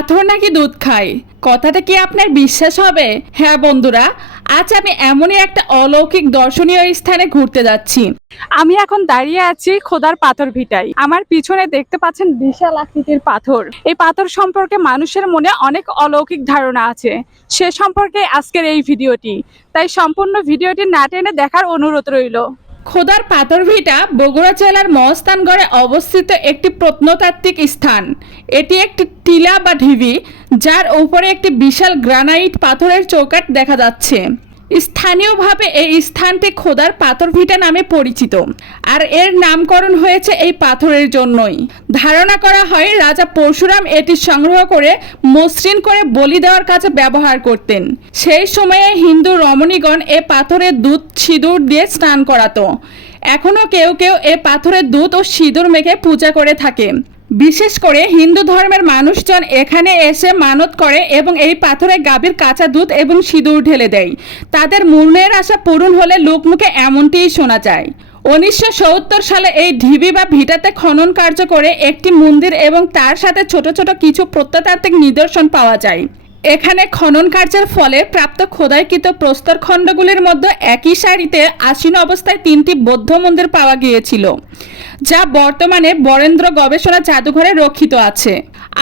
পাথর নাকি দুধ খায়, কথাটা কি আপনার বিশ্বাস হবে? হ্যাঁ বন্ধুরা, আজ আমি এমনই একটা অলৌকিক দর্শনীয় স্থানে ঘুরতে যাচ্ছি। আমি এখন দাঁড়িয়ে আছি খোদার পাথর ভিটায়। আমার পিছনে দেখতে পাচ্ছেন বিশাল আকৃতির পাথর। এই পাথর সম্পর্কে মানুষের মনে অনেক অলৌকিক ধারণা আছে, সে সম্পর্কে আজকের এই ভিডিওটি। তাই সম্পূর্ণ ভিডিওটি না টেনে দেখার অনুরোধ রইল। খোদার পাথর ভিটা বগুড়া জেলার মহস্থানগড়ে অবস্থিত একটি প্রত্নতাত্ত্বিক স্থান। এটি একটি টিলা বা ঢিবি, যার উপরে একটি বিশাল গ্রানাইট পাথরের চৌকাঠ দেখা যাচ্ছে। স্থানীয়ভাবে এই স্থানটি খোদার পাথর ভিটা নামে পরিচিত, আর এর নামকরণ হয়েছে এই পাথরের জন্যই। ধারণা করা হয় রাজা পরশুরাম এটি সংগ্রহ করে মসৃণ করে বলি দেওয়ার কাজে ব্যবহার করতেন। সেই সময়ে হিন্দু রমণীগণ এ পাথরের দুধ সিঁদুর দিয়ে স্নান করাতো। এখনও কেউ কেউ এ পাথরের দুধ ও সিঁদুর মেখে পূজা করে থাকে। বিশেষ করে হিন্দু ধর্মের মানুষজন এখানে এসে মানত করে এবং এই পাথরে গাভীর কাঁচা দুধ এবং সিঁদুর ঢেলে দেয়। তাদের মনের আশা পূরণ হলে লোকমুখে এমনটিই শোনা যায়। 1970 সালে এই ঢিবি বা ভিটাতে খনন কার্য করে একটি মন্দির এবং তার সাথে ছোট ছোট কিছু প্রত্নতাত্ত্বিক নিদর্শন পাওয়া যায়। এখানে খনন কার্যের ফলে প্রাপ্ত খোদাইকৃত প্রস্তরখণ্ডগুলির মধ্যে একই সারিতে আসীন অবস্থায় 3টি বৌদ্ধ মন্দির পাওয়া গিয়েছিল, যা বর্তমানে বরেন্দ্র গবেষণা জাদুঘরে রক্ষিত আছে।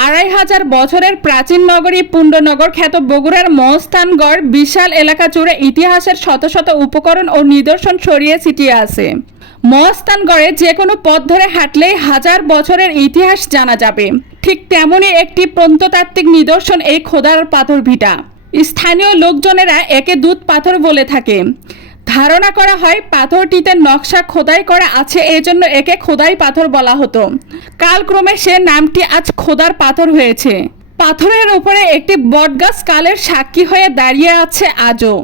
2500 বছরের প্রাচীন নগরী পুণ্ডনগর খ্যাত বগুড়ার মহস্থানগড় বিশাল এলাকা জুড়ে ইতিহাসের শত শত উপকরণ ও নিদর্শন ছড়িয়ে ছিটিয়ে আছে। মহস্থানগড়ে যে কোনো পথ ধরে হাঁটলেই 1000 বছরের ইতিহাস জানা যাবে। ঠিক তেমনই একটি প্রত্নতাত্ত্বিক নিদর্শন এই খোদার পাথর ভিটা। স্থানীয় লোকজনেরা একে দুধ পাথর বলে থাকে। ধারণা করা হয় পাথরটিতে নকশা খোদাই করা আছে, এজন্য একে খোদাই পাথর বলা হতো। কালক্রমে সে নামটি আজ খোদার পাথর হয়েছে। পাথরের উপরে একটি বটগাছ কালের সাক্ষী হয়ে দাঁড়িয়ে আছে আজও,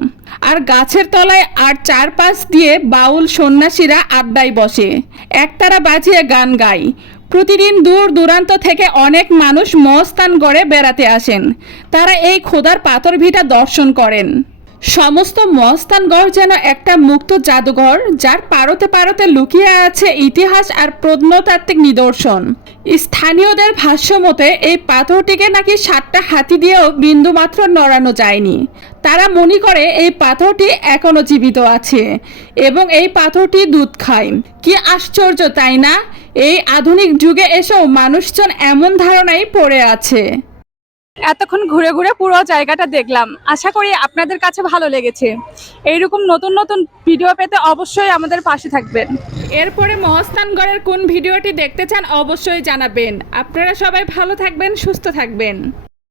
আর গাছের তলায় আর চারপাশ দিয়ে বাউল সন্ন্যাসীরা আড্ডায় বসে, একতারা বাজিয়ে গান গায়। প্রতিদিন দূর দূরান্ত থেকে অনেক মানুষ মহস্থানগড়ে বেড়াতে আসেন। তারা এই খোদার পাথর ভিটা দর্শন করেন। সমস্ত মহস্থানগড় যেন একটা মুক্ত জাদুঘর, যার পারতে পারতে লুকিয়ে আছে ইতিহাস আর প্রত্নতাত্ত্বিক নিদর্শন। স্থানীয়দের ভাষ্য মতে এই পাথরটিকে নাকি 7টা হাতি দিয়েও বিন্দুমাত্র নড়ানো যায়নি। তারা মনে করে এই পাথরটি এখনো জীবিত আছে এবং এই পাথরটি দুধ খায়। কি আশ্চর্য, তাই না? এই আধুনিক যুগে এসেও মানুষজন এমন ধারণায় পড়ে আছে। এতক্ষণ ঘুরে ঘুরে পুরো জায়গাটা দেখলাম, আশা করি আপনাদের কাছে ভালো লেগেছে। এইরকম নতুন নতুন ভিডিও পেতে অবশ্যই আমাদের পাশে থাকবেন। এরপরে মহস্থানগড়ের কোন ভিডিওটি দেখতে চান অবশ্যই জানাবেন। আপনারা সবাই ভালো থাকবেন, সুস্থ থাকবেন।